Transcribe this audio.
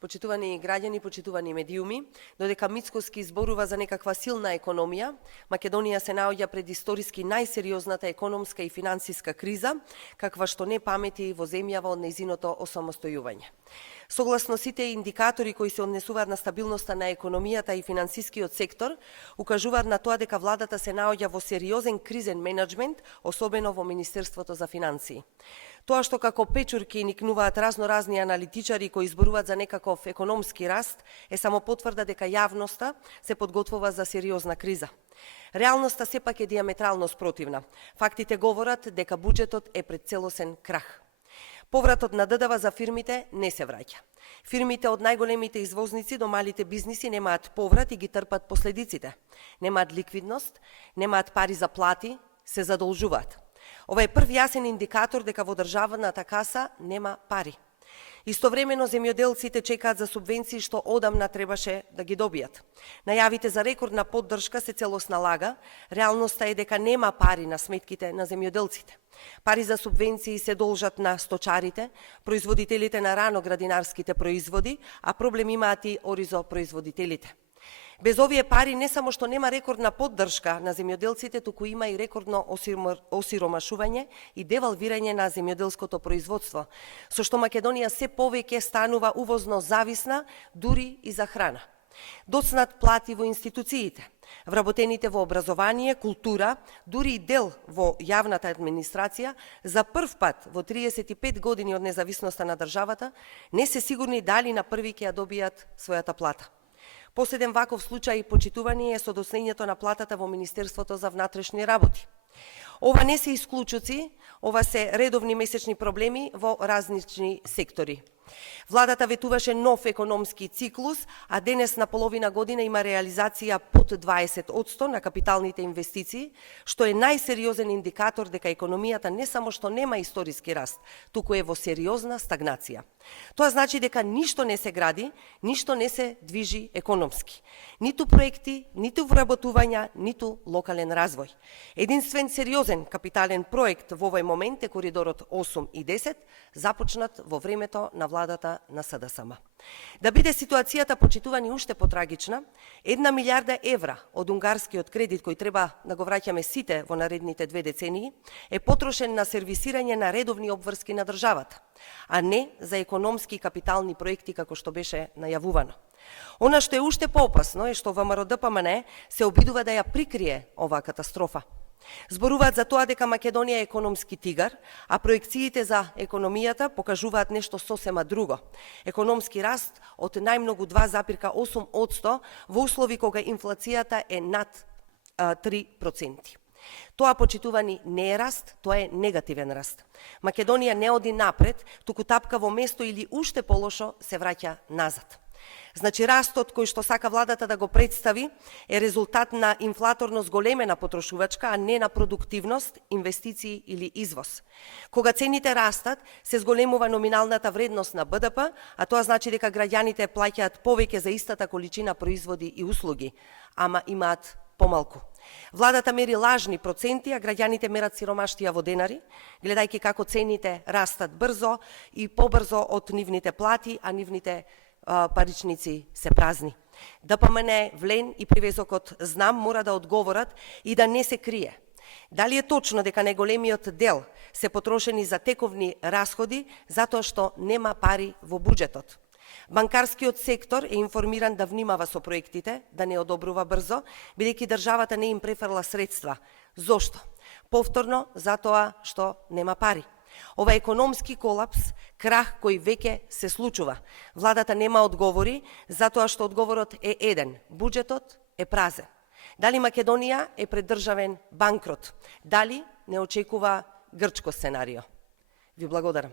Почитувани граѓани, почитувани медиуми, додека Мицкоски зборува за некаква силна економија, Македонија се наоѓа пред историски најсериозната економска и финансиска криза, каква што не памети во земјава од нејзиното осамостојување. Согласно сите индикатори кои се однесуваат на стабилноста на економијата и финансискиот сектор, укажуваат на тоа дека владата се наоѓа во сериозен кризен менеджмент, особено во Министерството за финансии. Тоа што како печурки никнуваат разноразни аналитичари кои зборуваат за некаков економски раст, е само потврда дека јавноста се подготвува за сериозна криза. Реалноста сепак е диаметрално спротивна. Фактите говорат дека буџетот е пред целосен крах. Повратот на ДДВ за фирмите не се враќа. Фирмите од најголемите извозници до малите бизниси немаат поврат и ги трпат последиците. Немаат ликвидност, немаат пари за плати, се задолжуваат. Ова е прв јасен индикатор дека во државната каса нема пари. Истовремено земјоделците чекаат за субвенции што одамна требаше да ги добијат. Најавите за рекордна поддршка се целосна лага, реалноста е дека нема пари на сметките на земјоделците. Пари за субвенции се должат на сточарите, производителите на рано-градинарските производи, а проблем имаат и оризопроизводителите. Без овие пари не само што нема рекордна поддршка на земјоделците, туку има и рекордно осиромашување и девалвирање на земјоделското производство, со што Македонија се повеќе станува увозно зависна дури и за храна. Доцнат плати во институциите, вработените во образование, култура, дури и дел во јавната администрација, за прв пат во 35 години од независноста на државата, не се сигурни дали на први ќе ја добијат својата плата. Последен ваков случај почитувани е со доснењето на платата во Министерството за внатрешни работи. Ова не се исклучоци, ова се редовни месечни проблеми во различни сектори. Владата ветуваше нов економски циклус, а денес на половина година има реализација под 20% на капиталните инвестиции, што е најсериозен индикатор дека економијата не само што нема историски раст, туку е во сериозна стагнација. Тоа значи дека ништо не се гради, ништо не се движи економски. Ниту проекти, ниту вработувања, ниту локален развој. Единствен сериозен капитален проект во овој момент е коридорот 8 и 10, започнат во времето на владата на СДСМ. Да биде ситуацијата почитувани уште потрагична, 1 милиарда евра од унгарскиот кредит кој треба да го враќаме сите во наредните 2 децении е потрошен на сервисирање на редовни обврски на државата, а не за економски и капитални проекти како што беше најавувано. Она што е уште поопасно е што ВМРО-ДПМН се обидува да ја прикрие оваа катастрофа. Зборуваат за тоа дека Македонија е економски тигар, а проекциите за економијата покажуваат нешто сосема друго. Економски раст од најмногу 2,8% во услови кога инфлацијата е над 3%. Тоа почитувани не е раст, тоа е негативен раст. Македонија не оди напред, туку тапка во место или уште полошо се враќа назад. Значи, растот кој што сака владата да го представи е резултат на инфлаторно зголемена потрошувачка, а не на продуктивност, инвестиции или извоз. Кога цените растат, се зголемува номиналната вредност на БДП, а тоа значи дека граѓаните плаќаат повеќе за истата количина производи и услуги, ама имаат помалку. Владата мери лажни проценти, а граѓаните мерат сиромаштија во денари, гледајќи како цените растат брзо и побрзо од нивните плати, а нивните паричници се празни. ДПМН, Влен и привезокот Знам мора да одговорат и да не се крие. Дали е точно дека најголемиот дел се потрошени за тековни расходи затоа што нема пари во буџетот? Банкарскиот сектор е информиран да внимава со проектите, да не одобрува брзо, бидејќи државата не им префрла средства. Зошто? Повторно, затоа што нема пари. Ова економски колапс, крах кој веќе се случува. Владата нема одговори, затоа што одговорот е еден. Буџетот е празен. Дали Македонија е пред државен банкрот? Дали не очекува грчко сценарио? Ви благодарам.